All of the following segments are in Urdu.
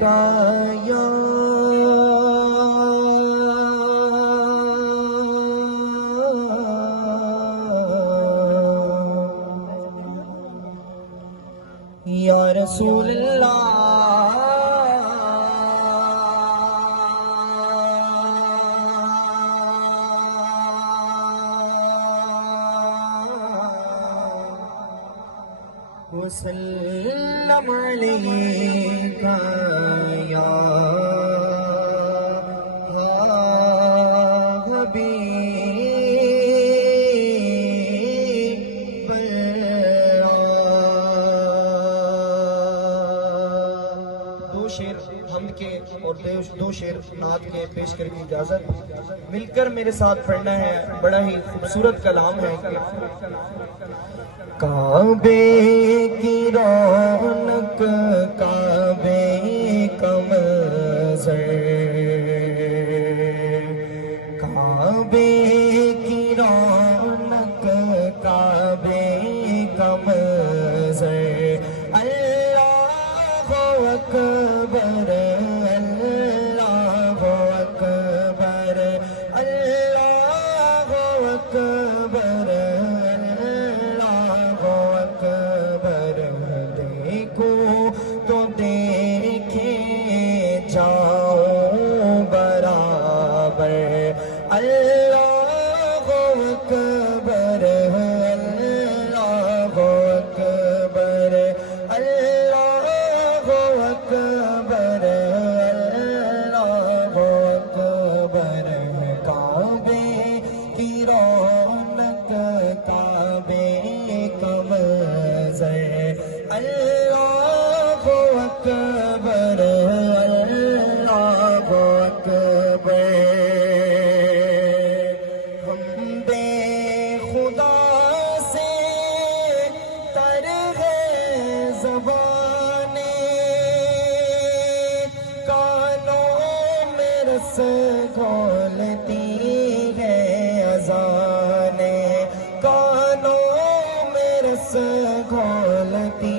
کا یا رسول اللہ وسلم علیکہ یا حبیب دو شعر حمد کے اور دو شعر نعت کے پیش کرنے کی اجازت مل کر میرے ساتھ پڑھنا ہے. بڑا ہی خوبصورت کلام ہے. کعبے کی رونق کعبے کا منظر کعبے کی رونق کعبے کا منظر اللہ اکبر اللہ اکبر اللہ اکبر تو دیکھے جاؤ برابر اللہ اکبر اللہ اکبر اللہ اکبر اللہ اکبر کعبے کی رونق کعبے کا منظر اللہ اکبر اللہ اکبر ہم بے خدا سے تر ہے زبانیں کانوں میں رس گھولتی ہے اذانیں کانوں میں رس گھولتی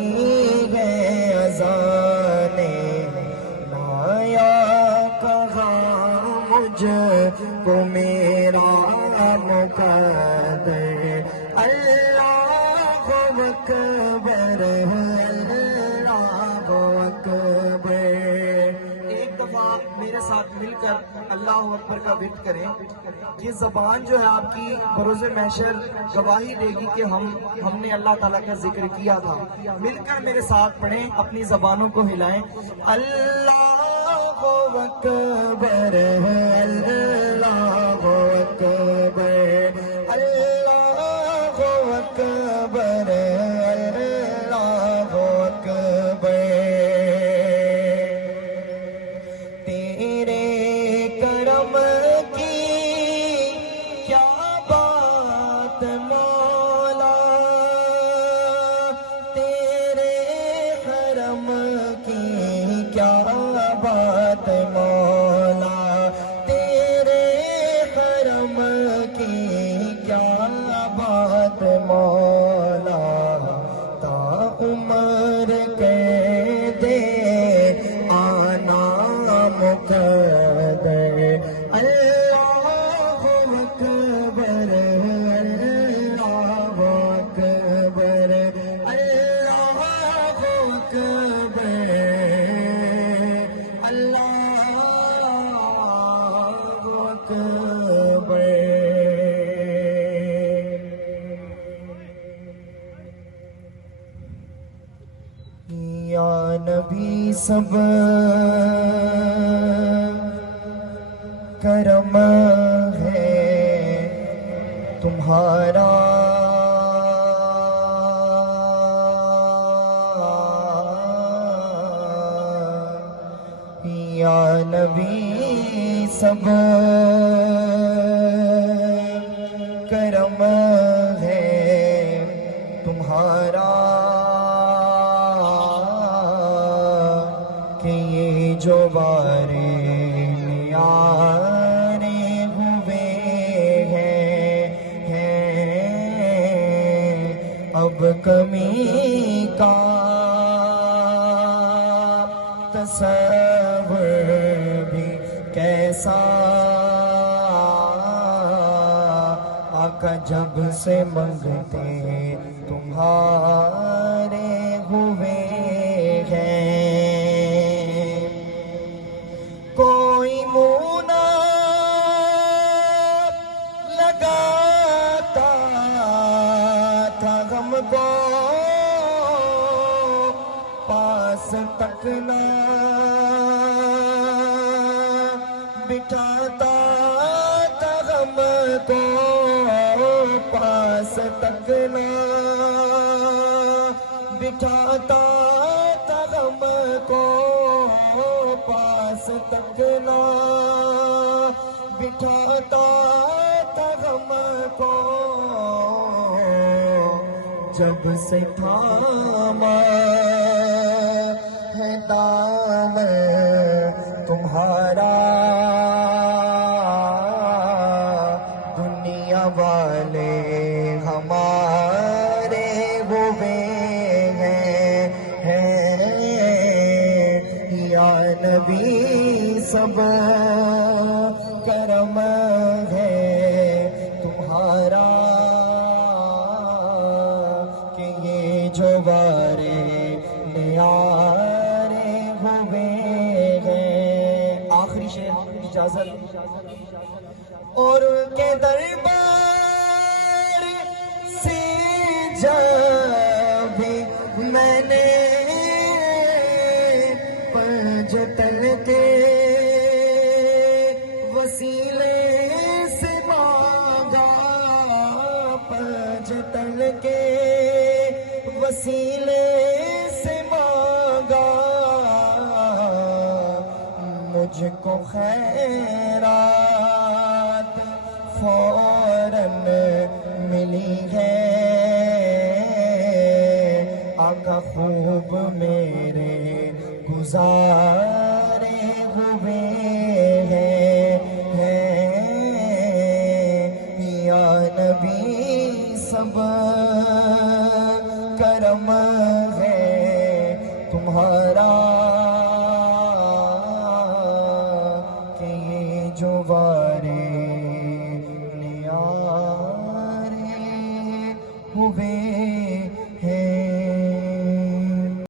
لایا کہاں مجھ کو میرا مقدر اللہ اکبر اللہ اکبر. ایک دفعہ میرے ساتھ مل کر اللہ اکبر کا ورد کریں. یہ زبان جو ہے آپ کی بروز محشر گواہی دے گی کہ ہم نے اللہ تعالیٰ کا ذکر کیا تھا. مل کر میرے ساتھ پڑھیں, اپنی زبانوں کو ہلائیں. اللہ اکبر اللہ اکبر اللہ اکبر اللہ اکبر. تیرے کرم کی کیا بات مولا تیرے حرم کی کیا بات مولا تیرے حرم کی کیا بات مولا تا عمر کے دے آنا مقدر اللہ اکبر اللہ اکبر اللہ اکبر اللہ اکبر. یا نبی سب کرم ہے تمہارا یا نبی سب کرم ہے تمہارا کہ یہ جو بارے آنے ہوئے ہیں اب کمی کا تصور بھی کیسا آقا جب سے منگتے تمہارے ہوئے ہیں، کوئی منہ نہ لگاتا تھا ہم کو، پاس تک نہ بٹھاتا تھا ہم کو، پاس تک نہ بٹھاتا تھا ہم کو، پاس تک نہ بٹھاتا تھا ہم کو، جب سے تھاما ہے دامن تمہارا، دنیا والے ہمارے ہوئے ہیں، یا نبی سب کرم ہے تمہارا، کہ یہ جو بارے نیارے ہوئے ہیں۔ آخری شعر اجازت، اور کے دربار سے جب میں نے پنجتن کے وسیلے سے مانگا، پنجتن کے وسیلے سے مانگا، مجھ کو خیرات فوراً ملی ہے، آقا خوب میرے گزارے ہوئے ہیں، یا نبی سب کرم ہے تمہارا، کہ یہ جو